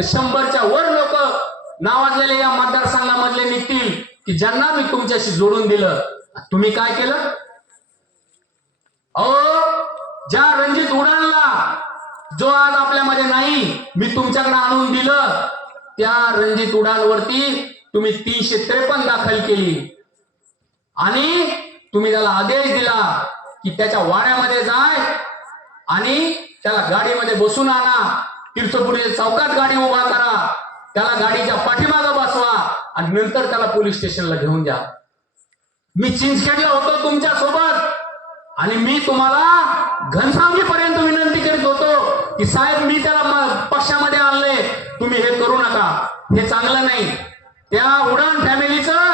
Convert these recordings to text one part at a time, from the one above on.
तर 100च्या वर लोक नावाजलेले या मतदारसंघामधले निघतील की ज्यांना मी तुमच्याशी जोडून दिलं. तुम्ही काय केलं? अहो, ज्या रणजित उडानला जो आज आपल्यामध्ये नाही मी तुमच्याकडे आणून दिलं, त्या रणजित उडानवरती तुम्ही 353 दाखल केली आणि तुम्ही त्याला आदेश दिला की त्याच्या वाड्यामध्ये जाय आणि त्याला गाडीमध्ये बसून आणा, तीर्थपुरी चौकात गाडी उभा करा, त्याला गाडीच्या पाठीमागे बसवा आणि नंतर त्याला पोलीस स्टेशनला घेऊन जा. मी चिंचखेडला होतो तुमच्या सोबत आणि मी तुम्हाला घनसावंगीपर्यंत विनंती करीत होतो की साहेब मी त्याला पक्षामध्ये आणले, तुम्ही हे करू नका, हे चांगलं नाही. त्या उडान फॅमिलीचं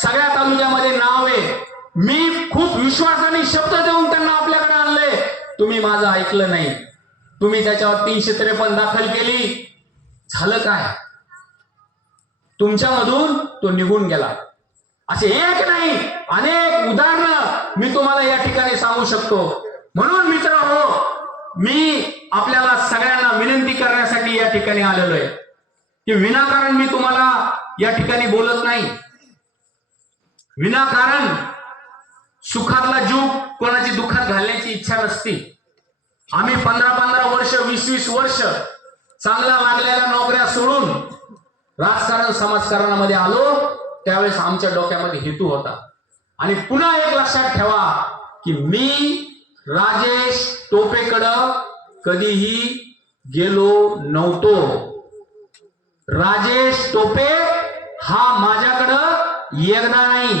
सगळ्या तालुक्यामध्ये नाव आहे. मी खूप विश्वासाने शब्द देऊन त्यांना आपल्याकडे आणले, तुम्ही माझं ऐकलं नाही. तुम्ही त्याच्यावर 353 दाखल केली. झालं काय? तुमच्यामधून तो निघून गेला. असे एक नाही अनेक उदाहरणं मी तुम्हाला या ठिकाणी सांगू शकतो. म्हणून मित्र हो, मी आपल्याला सगळ्यांना विनंती करण्यासाठी या ठिकाणी आलेलो आहे की विनाकारण मी तुम्हाला या ठिकाणी बोलत नाही. विनाकारण सुखातला जीव कोणाची दुःखात घालण्याची इच्छा नसती. आम्ही 15-15 वर्ष 20-20 वर्ष चांगल्या लागलेल्या नोकऱ्या सोडून राजकारण समाजकारणामध्ये आलो. त्यावेळेस आमच्या डोक्यामध्ये हेतू होता. आणि पुन्हा एक लक्षात ठेवा की मी राजेश टोपेकडं कधीही गेलो नव्हतो. राजेश टोपे हा माझ्याकडं एकदा नाही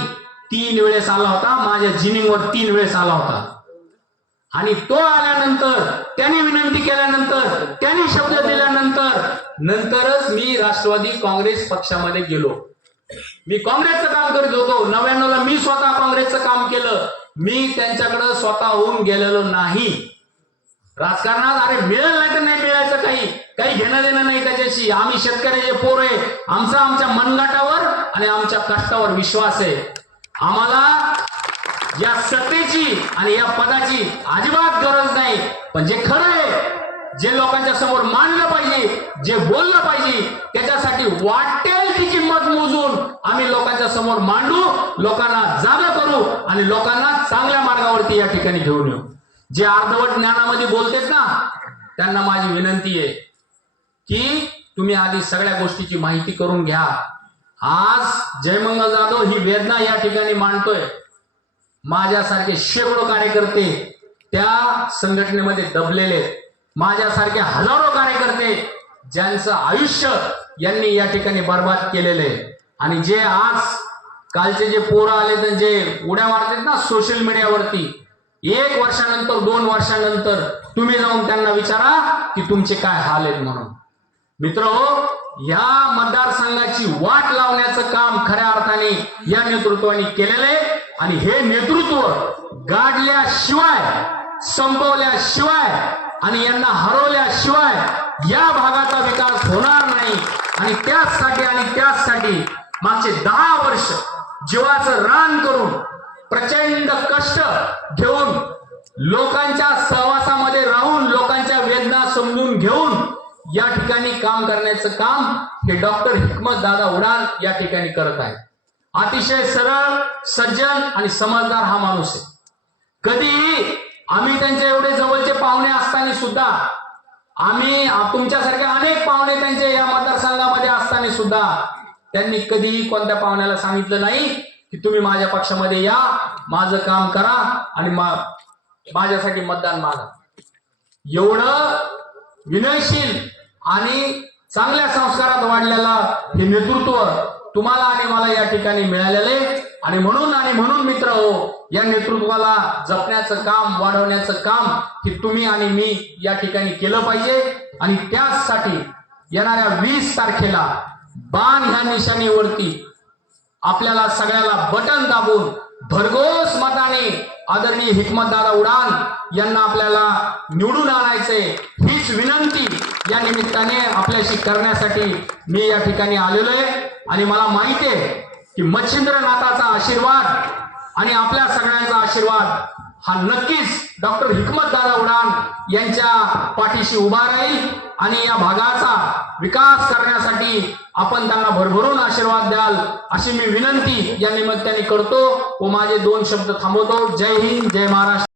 3 वेळेस आला होता. माझ्या जिनिंगवर 3 वेळेस आला होता. आणि तो आल्यानंतर, त्यांनी विनंती केल्यानंतर, त्यांनी शब्द दिल्यानंतरच मी राष्ट्रवादी काँग्रेस पक्षामध्ये गेलो. मी काँग्रेसचं काम करीत होतो. 99ला मी स्वतः काँग्रेसचं काम केलं. मी त्यांच्याकडे स्वतः होऊन गेलेलो नाही. राजकारणात अरे मिळेल नाही तर नाही मिळायचं, काही घेणं देणं नाही त्याच्याशी. आम्ही शेतकऱ्याचे पोर आहे. आमच्या मनगटावर आणि आमच्या कष्टावर विश्वास आहे. आम्हाला या सत्तेची आणि या पदाची अजिबात गरज नाही. पण जे खरं आहे, जे लोकांच्या समोर मांडलं पाहिजे, जे बोललं पाहिजे, त्याच्यासाठी वाटेल ती किंमत मोजून आम्ही लोकांच्या समोर मांडू, लोकांना जागा करू आणि लोकांना चांगल्या मार्गावरती या ठिकाणी घेऊन येऊ. जे अर्धवट ज्ञानामध्ये बोलतेत ना, त्यांना माझी विनंती आहे की तुम्ही आधी सगळ्या गोष्टीची माहिती करून घ्या. आज जयमंगल जाधव ही वेदना या ठिकाणी मांडतोय. माझ्यासारखे शेकडो कार्यकर्ते त्या संघटनेमध्ये दबलेले, माझ्यासारखे हजारो कार्यकर्ते ज्यांचं आयुष्य यांनी या ठिकाणी बर्बाद केलेले. आणि जे आज कालचे जे पोरं आले तर जे उड्या मारतात ना सोशल मीडियावरती, 1 वर्षानंतर 2 वर्षानंतर तुम्ही जाऊन त्यांना विचारा की तुमचे काय हाल आहेत म्हणून. मित्र हो, या मतदारसंघाची वाट लावण्याचं काम खऱ्या अर्थाने या नेतृत्वाने केलेलं आहे. आणि हे नेतृत्व गाडल्याशिवाय, संपवल्याशिवाय आणि यांना हरवल्याशिवाय या भागाचा विकास होणार नाही. आणि त्याचसाठी मागचे 10 वर्ष जीवाचं रान करून प्रचंड कष्ट घेऊन लोकांच्या सहवासामध्ये राहून लोकांच्या वेदना समजून घेऊन या ठिकाणी काम करण्याचं काम हे डॉक्टर हिकमतदादा उडान या ठिकाणी करत आहे. अतिशय सरळ, सज्जन आणि समजदार हा माणूस आहे. कधीही आम्ही त्यांच्या एवढे जवळचे पाहुणे असताना सुद्धा, आम्ही तुमच्यासारखे अनेक पाहुणे त्यांचे या मतदारसंघामध्ये असताना सुद्धा त्यांनी कधीही कोणत्या पाहुण्याला सांगितलं नाही की तुम्ही माझ्या पक्षामध्ये या, माझं काम करा आणि माझ्यासाठी मतदान मागा. एवढं विनयशील आणि चांगल्या संस्कारात वाढलेला हे नेतृत्व तुम्हाला आणि मला या ठिकाणी मिळालेले. आणि म्हणून मित्र हो, या नेतृत्वाला जपण्याचं काम, वाढवण्याचं काम हे तुम्ही आणि मी या ठिकाणी केलं पाहिजे. आणि त्यासाठी येणाऱ्या 20 तारखेला बाण ह्या निशाणीवरती आपल्याला सगळ्याला बटन दाबून भरघोस मताने आदरणीय हिकमतदादा उडान यांना आपल्याला निवडून आणायचे, हीच विनंती या निमित्ताने आपल्याशी करण्यासाठी मी या ठिकाणी आलेलो आहे. आणि मला माहिती आहे की मच्छिंद्रनाथाचा आशीर्वाद आणि आपल्या सगळ्यांचा आशीर्वाद हा नक्कीच डॉक्टर हिकमतदादा उडान यांच्या पाठीशी उभा राहील. आणि या भागाचा विकास करण्यासाठी आपण त्यांना भरभरून आशीर्वाद द्याल अशी मी विनंती या निमित्ताने करतो व माझे 2 शब्द थांबवतो. जय हिंद, जय महाराष्ट्र.